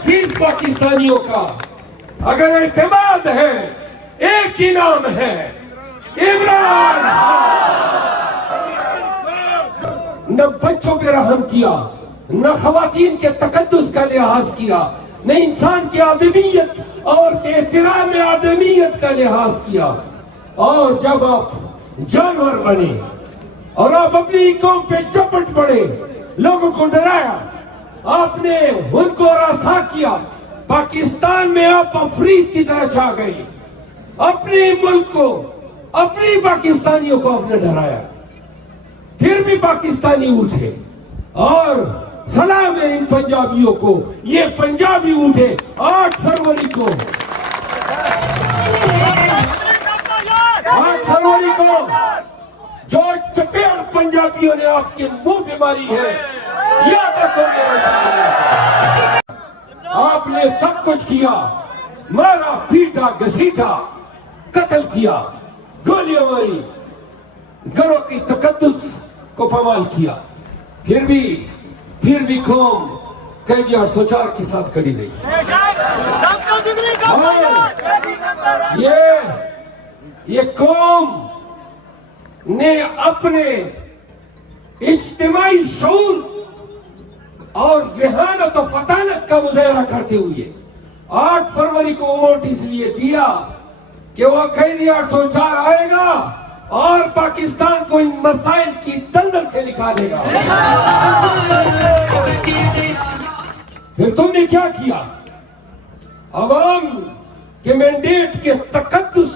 8% پاکستانیوں کا اگر اعتماد ہے، ایک ہی نام ہے، عمران۔ نہ بچوں پہ رحم کیا، نہ خواتین کے تقدس کا لحاظ کیا، نہ انسان کی آدمیت اور احترام آدمیت کا لحاظ کیا۔ اور جب آپ جانور بنے اور آپ اپنی قوم پہ چپٹ پڑے، لوگوں کو ڈرایا، آپ نے ان کو رسوا کیا، پاکستان میں آپ افریت کی طرح چھا گئے، اپنے ملک کو، اپنی پاکستانیوں کو آپ نے ڈرایا، پھر بھی پاکستانی اٹھے۔ اور سلام ہے ان پنجابیوں کو، یہ پنجابی اٹھے 8 فروری کو، 8 فروری کو جو چپیڑ پنجابیوں نے آپ کے منہ پہ ماری ہے، یاد رکھو گے۔ آپ نے سب کچھ کیا، مارا پیٹا گھسیٹا، قتل کیا، گولیاں ماری، گھروں کی تقدس کو پامال کیا، پھر بھی قوم قیدی 804 کے ساتھ کھڑی رہی۔ یہ قوم نے اپنے اجتماعی شعور اور ذہانت و فطانت کا مظاہرہ کرتے ہوئے 8 فروری کو ووٹ اس لیے دیا کہ وہ قیدی 804 آئے گا اور پاکستان کو ان مسائل کی دلدل سے نکالے گا۔ پھر تم نے کیا کیا؟ عوام کے مینڈیٹ کے تقدس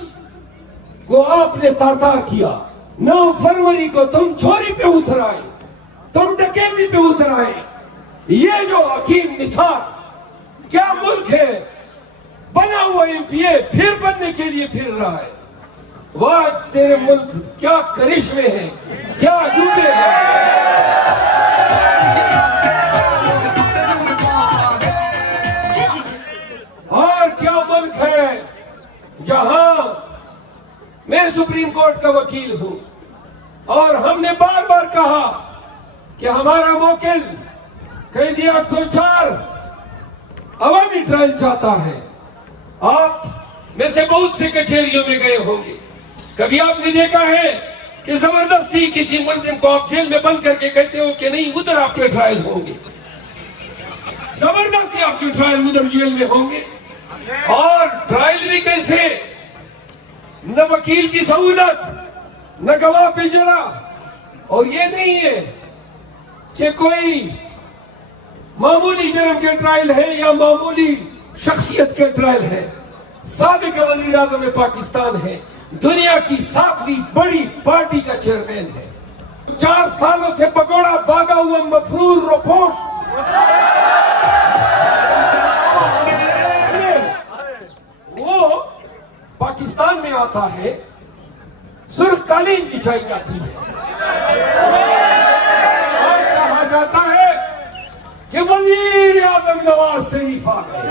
کو آپ نے تار کیا۔ 9 فروری کو تم چوری پہ اتر آئے، تم ڈکیتی پہ اتر آئے۔ یہ جو حکیم نثار کیا ملک ہے، بنا ہوا MP پھر بننے کے لیے پھر رہا ہے۔ واہ تیرے ملک کیا کرشمے ہیں، کیا عجوبے ہیں۔ اور کیا ملک ہے جہاں میں سپریم کورٹ کا وکیل ہوں اور ہم نے بار بار کہا کہ ہمارا موکل قیدی 804 عوامی ٹرائل چاہتا ہے۔ آپ میں سے بہت سے کچہریوں میں گئے ہوں گے، کبھی آپ نے دیکھا ہے کہ زبردستی کسی ملزم کو آپ جیل میں بند کر کے کہتے ہو کہ نہیں ادھر آپ کے ٹرائل ہوں گے، زبردستی آپ کے ٹرائل ادھر جیل میں ہوں گے۔ اور ٹرائل بھی کیسے؟ نہ وکیل کی سہولت، نہ گواہ پہ جرا۔ اور یہ نہیں ہے کہ کوئی معمولی جرم کے ٹرائل ہے یا معمولی شخصیت کے ٹرائل ہے۔ سابق وزیر اعظم پاکستان ہے، دنیا کی 7ویں بڑی پارٹی کا چیئرمین ہے، 4 سالوں سے پگوڑا باغا ہوا مفرور روپوش وہ پاکستان میں آتا ہے، سرخ قالین بچھائی جاتی ہے اور کہا جاتا ہے کہ وزیر اعظم نواز شریف آ گئے،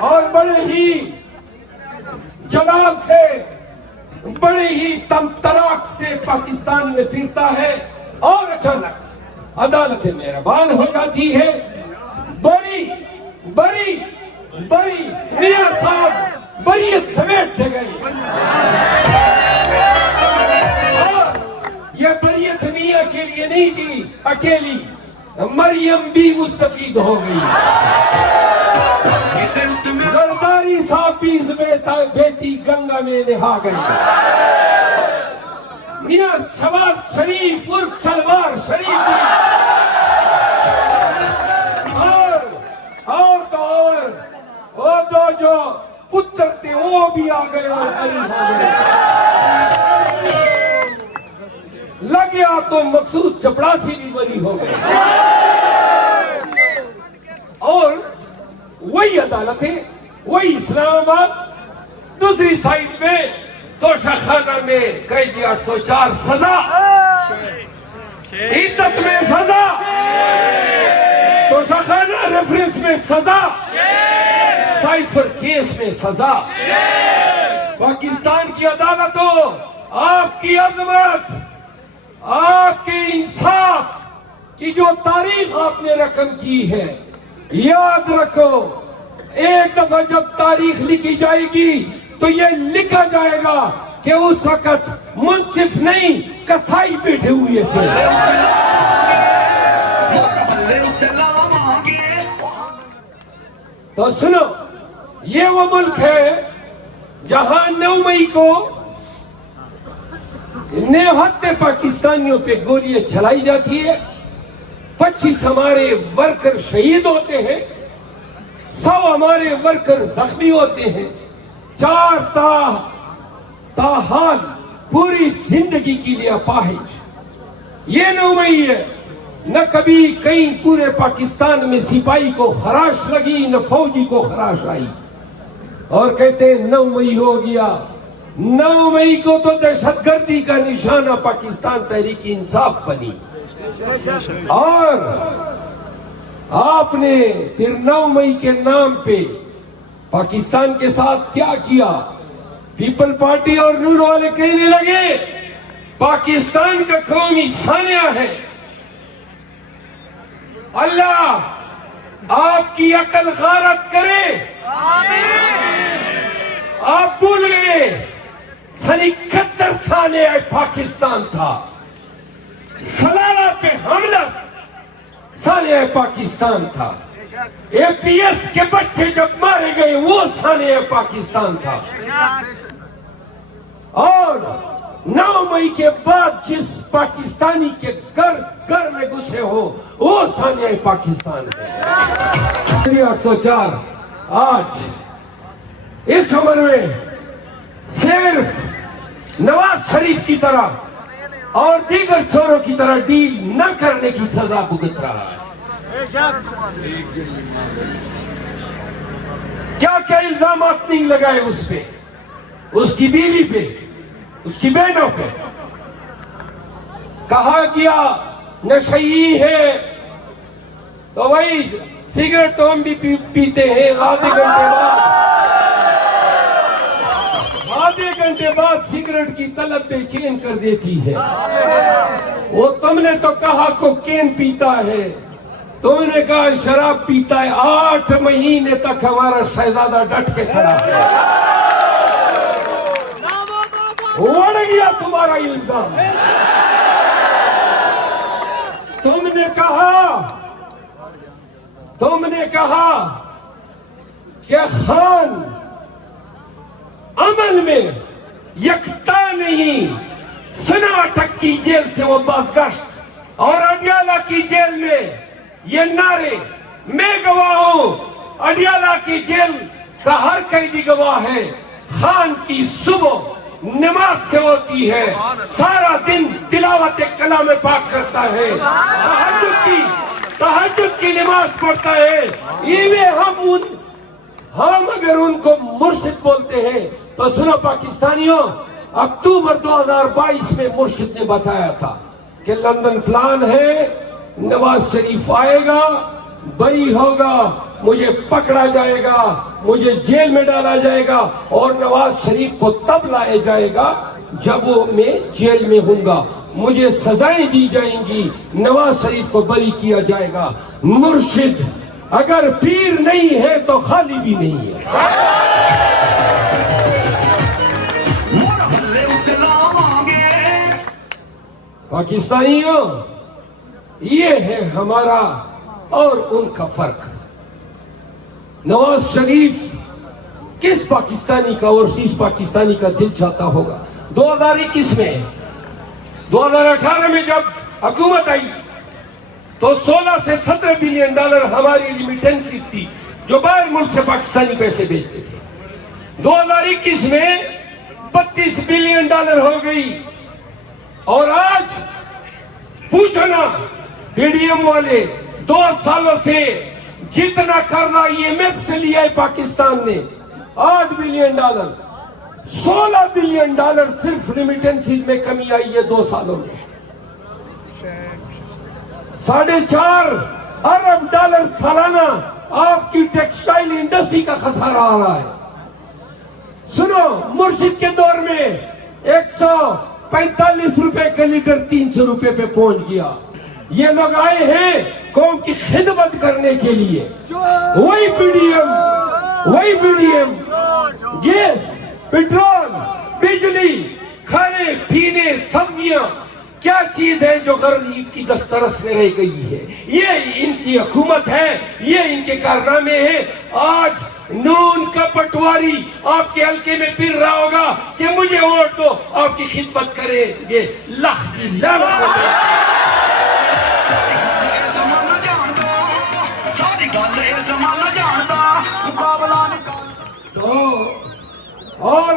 اور بڑے ہی جلال سے، بڑے ہی تمطراق سے پاکستان میں پھرتا ہے، اور اچانک عدالت مہربان ہو جاتی ہے، بڑی میاں صاحب بریت سمیٹتے گئے، اور یہ بریت میاں کے لیے نہیں تھی اکیلی، مریم بھی مستفید ہو گئی، زرداری صاحب بھی اس بیتی گنگا میں نہا گئی، میاں شہباز شریف عرف سلوار شریف بھی، اور تو اور وہ دو جو پتر تھے وہ بھی آ گئے اور مریض ہو گئے۔ لگیا تو مقصود چپڑاسی بھی مری ہو گئے، اور وہی عدالت ہے، وہی اسلام آباد، دوسری سائڈ پہ توشہ خانہ میں قیدی 804 سزا، عدت میں سزا، توشہ خانہ ریفرنس میں سزا، سائفر کیس میں سزا۔ پاکستان کی عدالتوں، آپ کی عظمت، آپ کے انصاف کی جو تاریخ آپ نے رقم کی ہے، یاد رکھو ایک دفعہ جب تاریخ لکھی جائے گی تو یہ لکھا جائے گا کہ اس وقت منصف نہیں کسائی بیٹھے ہوئے تھے. تو سنو یہ وہ ملک ہے جہاں 9 مئی کو نہتے پاکستانیوں پہ گولیاں چلائی جاتی ہے, 25 ہمارے ورکر شہید ہوتے ہیں, 100 ہمارے ورکر زخمی ہوتے ہیں, 4 تاحال پوری زندگی کے لیے اپاہج. یہ 9 مئی ہے, نہ کبھی کہیں پورے پاکستان میں سپاہی کو خراش لگی نہ فوجی کو خراش آئی, اور کہتے ہیں 9 مئی ہو گیا. 9 مئی کو تو دہشت گردی کا نشانہ پاکستان تحریک انصاف بنی, اور آپ نے پھر 9 مئی کے نام پہ پاکستان کے ساتھ کیا کیا. پیپل پارٹی اور نون والے کہنے لگے پاکستان کا قومی سانیہ ہے. اللہ آپ کی عقل غارت کرے. آپ بھول گئے سن 71 سالیہ پاکستان تھا, سلالہ پہ حملہ سالیہ پاکستان تھا, اے پی ایس کے بچے جب مارے گئے وہ سالیہ پاکستان تھا. اور 9 مئی کے بعد جس پاکستانی کے گھر میں گھسے ہو وہ سالیہ پاکستان ہے. 804 آج اس عمر میں صرف نواز شریف کی طرح اور دیگر چوروں کی طرح ڈیل نہ کرنے کی سزا بھگت رہا ہے. کیا کیا الزامات نہیں لگائے اس پہ, اس کی بیوی پہ, اس کی بیٹوں پہ. کہا گیا نشئی ہے تو وہی سگریٹ تو ہم بھی پیتے ہیں, آدھے گھنٹے بعد سگریٹ کی طلب بے چین کر دیتی ہے. وہ تم نے تو کہا کوکین پیتا ہے, تم نے کہا شراب پیتا ہے. 8 مہینے تک ہمارا شہزادہ ڈٹ کے کھڑا ہے. اڑ گیا تمہارا الزام. تم نے کہا کہ خان عمل میں یکتا نہیں, سناٹک کی جیل سے وہ بازگشت, اور اڈیالہ کی جیل میں یہ نعرے میں گواہ ہوں. اڈیالہ کی جیل کا ہر قیدی گواہ ہے. خان کی صبح نماز سے ہوتی ہے, سارا دن تلاوت کلام پاک کرتا ہے, تہجد کی نماز پڑھتا ہے. ہم اگر ان کو مرشد بولتے ہیں تو سنو پاکستانیوں, اکتوبر 2022 میں مرشد نے بتایا تھا کہ لندن پلان ہے, نواز شریف آئے گا, بری ہوگا, مجھے پکڑا جائے گا, مجھے جیل میں ڈالا جائے گا, اور نواز شریف کو تب لایا جائے گا جب وہ میں جیل میں ہوں گا, مجھے سزائیں دی جائیں گی, نواز شریف کو بری کیا جائے گا. مرشد اگر پیر نہیں ہے تو خالی بھی نہیں ہے. پاکستانیوں, یہ ہے ہمارا اور ان کا فرق. نواز شریف کس پاکستانی کا اور کس پاکستانی کا دل چاہتا ہوگا. 2021 میں 2018 میں جب حکومت آئی تو 16 سے 17 بلین ڈالر ہماری ریمیٹنسز تھی جو باہر ملک سے پاکستانی پیسے بھیجتے تھے. 2021 میں 32 بلین ڈالر ہو گئی, اور آج پوچھو نا پی ڈی ایم والے 2 سالوں سے جتنا قرضہ ای ایم ایف سے لیا ہے پاکستان نے 8 بلین ڈالر, 16 بلین ڈالر صرف ریمیٹنسز میں کمی آئی ہے 2 سالوں میں. 4.5 ارب ڈالر سالانہ آپ کی ٹیکسٹائل انڈسٹری کا خسارہ آ رہا ہے. سنو, مرشد کے دور میں 145 روپے کا لیٹر 300 روپے پہ پہنچ گیا. یہ لوگ آئے ہیں قوم کی خدمت کرنے کے لیے وہی P D M gas, petrol, بجلی، کھانے پینے، سبزیاں، کیا چیز ہے جو غریب کی دسترس میں رہ گئی ہے؟ یہ ان کی حکومت ہے، یہ ان کے کارنامے ہیں۔ آج نون کا پٹواری آپ کے حلقے میں پھر رہا ہوگا کہ مجھے ووٹ دو، آپ کی خدمت کریں گے، لاکھ کی لعنت ہو تو اور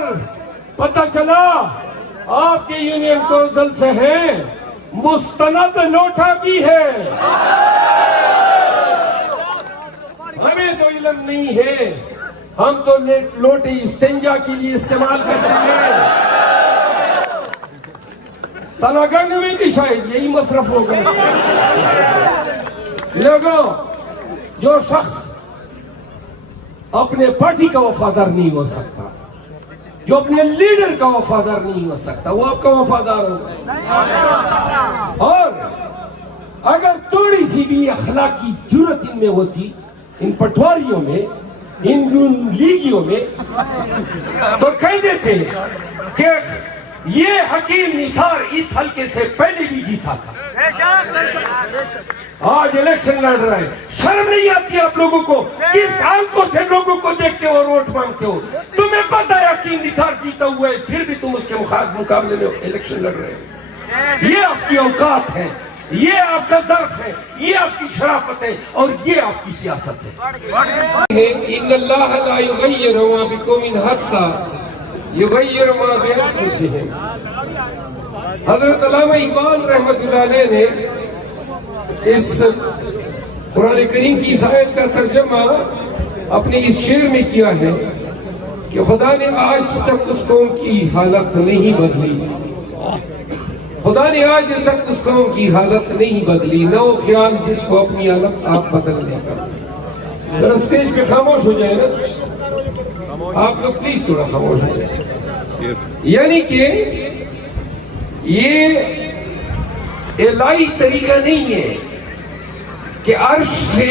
پتہ چلا آپ کے یونین کونسل سے ہیں، مستند نوٹا بھی ہے۔ ہمیں تو علم نہیں ہے، ہم تو لوٹے استنجا کے لیے استعمال کرتے ہیں۔ تلاگنگ میں بھی شاید یہی مصرف ہوگا۔ لوگوں، جو شخص اپنے پارٹی کا وفادار نہیں ہو سکتا، جو اپنے لیڈر کا وفادار نہیں ہو سکتا، وہ آپ کا وفادار ہوگا۔ اور اگر تھوڑی سی بھی اخلاقی جرت ان میں ہوتی، ان پٹواریوں میں، ان لیگیوں میں، تو کہہ دیتے کہ یہ حکیم نثار اس حلقے سے پہلے بھی جیتا تھا، آج الیکشن لڑ رہا ہے۔ شرم نہیں آتی آپ لوگوں کو؟ کس آنکھوں سے لوگوں کو دیکھتے ہو اور ووٹ مانگتے ہو؟ تمہیں پتا ہے حکیم نثار جیتا ہوا ہے، پھر بھی تم اس کے مقابلے میں الیکشن لڑ رہے ہو۔ یہ آپ کی اوقات ہے، یہ آپ کا ظرف ہے، یہ آپ کی شرافت ہے، اور یہ آپ کی سیاست ہے۔ ان اللہ لا یغیر ما بقوم حتی یغیر ما بانفسہم۔ حضرت علامہ اقبال رحمۃ اللہ علیہ نے اس قرآن کریم کی اس آیت کا ترجمہ اپنے اس شعر میں کیا ہے کہ خدا نے آج تک اس قوم کی حالت نہیں بدلی، خدا نے آج تک اس قوم کی حالت نہیں بدلی، نہ وہ خیال جس کو اپنی حالت آپ بدلنے کا۔ ذرا اسٹیج پہ خاموش ہو جائے نا آپ لوگ، پلیز تھوڑا خاموش ہو جائے۔ یعنی کہ یہ الہی طریقہ نہیں ہے کہ عرش سے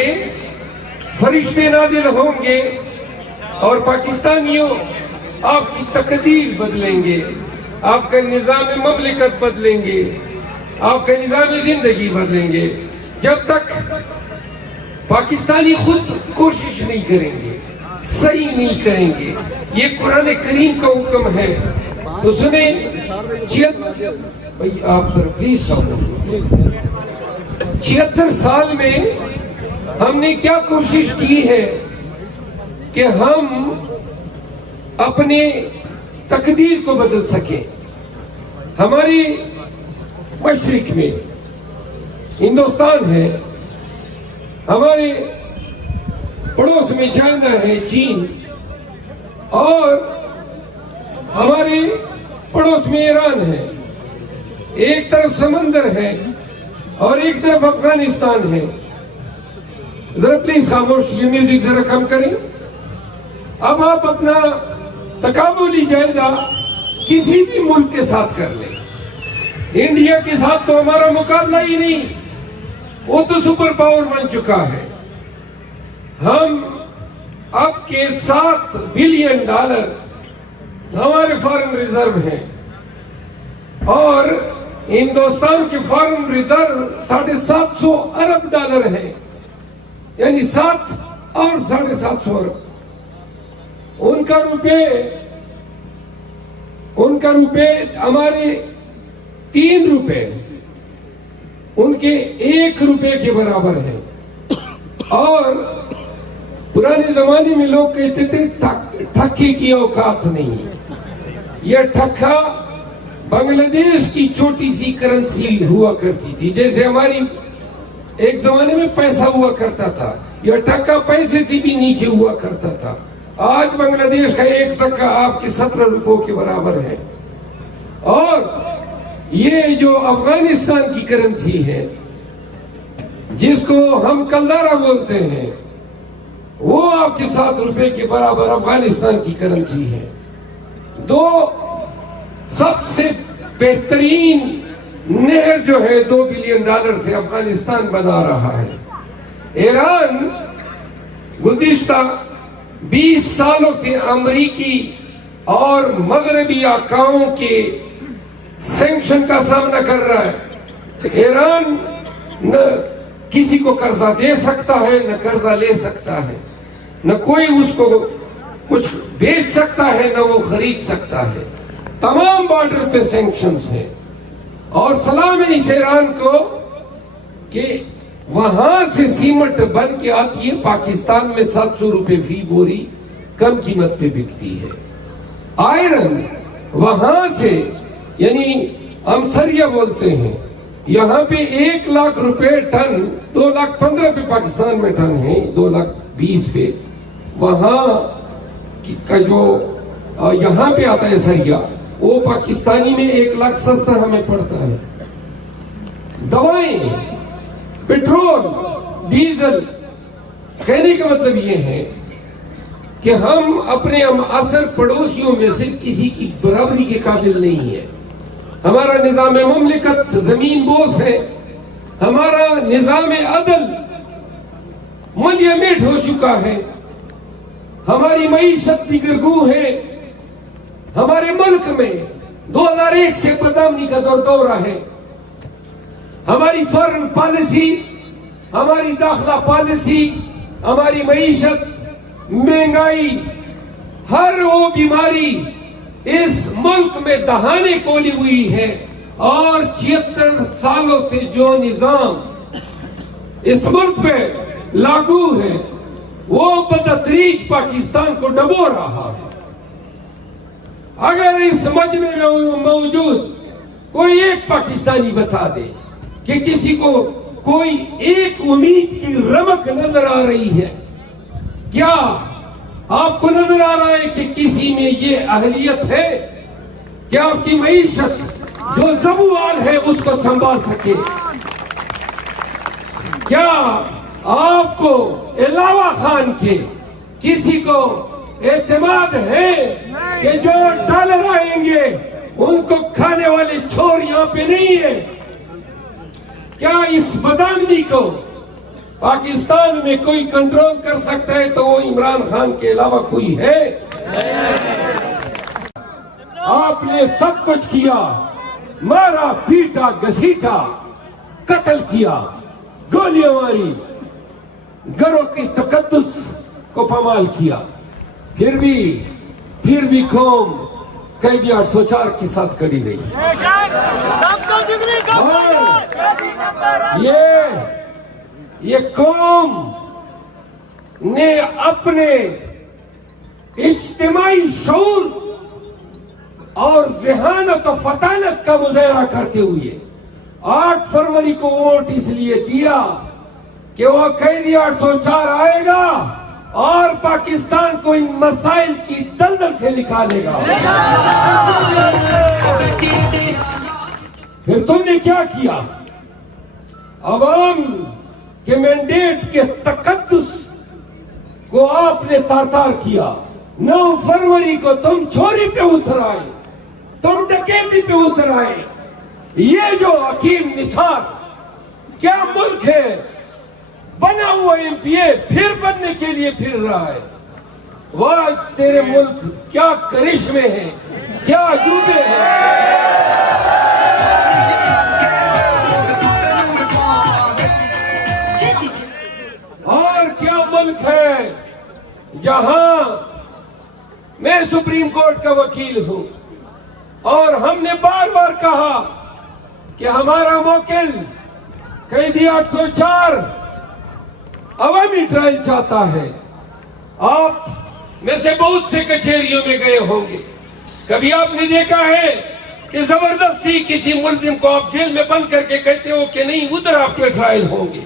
فرشتے نازل ہوں گے اور پاکستانیوں آپ کی تقدیر بدلیں گے، آپ کا نظام مملکت بدلیں گے، آپ کا نظام زندگی بدلیں گے، جب تک پاکستانی خود کوشش نہیں کریں گے، صحیح نہیں کریں گے۔ یہ قرآن کریم کا حکم ہے۔ تو سنیں، آپ پلیز 76 سال میں ہم نے کیا کوشش کی ہے کہ ہم اپنے تقدیر کو بدل سکیں۔ ہماری مشرق میں ہندوستان ہے، ہمارے پڑوس میں چائنا ہے، چین، اور ہمارے پڑوس میں ایران ہے، ایک طرف سمندر ہے اور ایک طرف افغانستان ہے۔ ذرا پلیز خاموش، یہ میوزک ذرا کم کریں۔ اب آپ اپنا تقابلی جائزہ کسی بھی ملک کے ساتھ کر لیں۔ انڈیا کے ساتھ تو ہمارا مقابلہ ہی نہیں، وہ تو سپر پاور بن چکا ہے۔ ہم اب کے $7 بلین ہمارے فارن ریزرو ہیں، اور ہندوستان کے فارن ریزرو $750 ارب ہے، یعنی 7 اور 750 ارب۔ ان کا روپے ہمارے 3 روپے ان کے 1 روپے کے برابر ہے۔ اور پرانے زمانے میں لوگ کہتے تھے ٹھکے کی اوقات نہیں۔ یہ ٹھکا بنگلہ دیش کی چھوٹی سی کرنسی ہوا کرتی تھی، جیسے ہماری ایک زمانے میں پیسہ ہوا کرتا تھا، یہ ٹکا پیسے سے بھی نیچے ہوا کرتا تھا۔ آج بنگلہ دیش کا 1 ٹکا آپ کے 17 روپوں کے برابر ہے۔ اور یہ جو افغانستان کی کرنسی ہے، جس کو ہم کلدارا بولتے ہیں، وہ آپ کے 7 روپے کے برابر افغانستان کی کرنسی ہے۔ دو سب سے بہترین نہر جو ہے $2 بلین سے افغانستان بنا رہا ہے۔ ایران گزشتہ 20 سالوں سے امریکی اور مغربی آقاؤں کے سینکشن کا سامنا کر رہا ہے. ایران نہ کسی کو قرضہ دے سکتا ہے، نہ قرضہ لے سکتا ہے، نہ کوئی اس کو کچھ بیچ سکتا ہے، نہ وہ خرید سکتا ہے. تمام بارڈر پہ سینکشنز ہیں. اور سلام ہے اس ایران کو کہ وہاں سے سیمنٹ بن کے آتی ہے، پاکستان میں 700 روپے فی بوری کم قیمت پہ بکتی ہے. آئرن وہاں سے، یعنی ہم سریا بولتے ہیں، یہاں پہ 1 لاکھ روپے ٹن، 2,15,000 پہ پاکستان میں ٹن ہے، 2,20,000 پہ. وہاں کا جو یہاں پہ آتا ہے سریا، وہ پاکستانی میں 1 لاکھ سستا ہمیں پڑتا ہے. دوائیں، پیٹرول، ڈیزل، کہنے کا مطلب یہ ہے کہ ہم اپنے اثر پڑوسیوں میں سے کسی کی برابری کے قابل نہیں ہے. ہمارا نظام مملکت زمین بوس ہے، ہمارا نظام عدل ملیمیٹ ہو چکا ہے، ہماری معیشت دیگرگوں ہے. ہمارے ملک میں 2001 سے بدامنی کا دورہ ہے. ہماری فارن پالیسی، ہماری داخلہ پالیسی، ہماری معیشت، مہنگائی، ہر وہ بیماری اس ملک میں دہانے کھولی ہوئی ہے. اور 76 سالوں سے جو نظام اس ملک پہ لاگو ہے وہ بتدریج پاکستان کو ڈبو رہا ہے. اگر اس مجمع میں موجود کوئی ایک پاکستانی بتا دے کہ کسی کو کوئی ایک امید کی رمق نظر آ رہی ہے، کیا آپ کو نظر آ رہا ہے کہ کسی میں یہ اہلیت ہے کہ آپ کی معیشت جو زبوال ہے اس کو سنبھال سکے؟ کیا آپ کو علاوہ خان کے کسی کو اعتماد ہے کہ جو ڈالر آئیں گے ان کو کھانے والے چور یہاں پہ نہیں ہے؟ کیا اس بدامنی کو پاکستان میں کوئی کنٹرول کر سکتا ہے تو وہ عمران خان کے علاوہ کوئی ہے؟ آپ نے سب کچھ کیا، مارا پیٹا گھسیٹا، قتل کیا، گولیاں ماری، گھروں کی تقدس کو پامال کیا. پھر بھی قوم قیدی 804 کے ساتھ کڑی رہی. اور یہ قوم نے اپنے اجتماعی شعور اور ذہانت و فطانت کا مظاہرہ کرتے ہوئے 8 فروری کو ووٹ اس لیے دیا کہ وہ قیدی 804 آئے گا اور پاکستان کو ان مسائل کی دلدل سے نکالے گا. پھر تم نے کیا کیا؟ عوام کے مینڈیٹ کے تقدس کو آپ نے تار کیا. 9 فروری کو تم چوری پہ اتر آئے، تم ڈکیتی پہ اتر آئے. یہ جو حکیم نثار کیا ملک ہے؟ بنا ہوا MPA پھر بننے کے لیے پھر رہا ہے. واہ تیرے ملک، کیا کرشمے ہیں، کیا عجوبے ہیں. اور کیا ملک ہے جہاں میں سپریم کورٹ کا وکیل ہوں اور ہم نے بار بار کہا کہ ہمارا موکل قیدی 804 عوامی ٹرائل چاہتا ہے. آپ میں سے بہت سے کچہریوں میں گئے ہوں گے، کبھی آپ نے دیکھا ہے کہ زبردستی کسی ملزم کو آپ جیل میں بند کر کے کہتے ہو کہ نہیں ادھر آپ کے ٹرائل ہوں گے،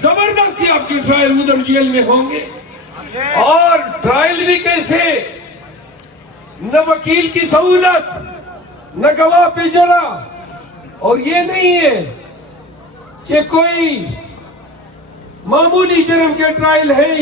زبردستی آپ کے ٹرائل ادھر جیل میں ہوں گے. اور ٹرائل بھی کیسے؟ نہ وکیل کی سہولت، نہ گواہ پہ جرا. اور یہ نہیں ہے کہ کوئی معمولی جرم کے ٹرائل ہے.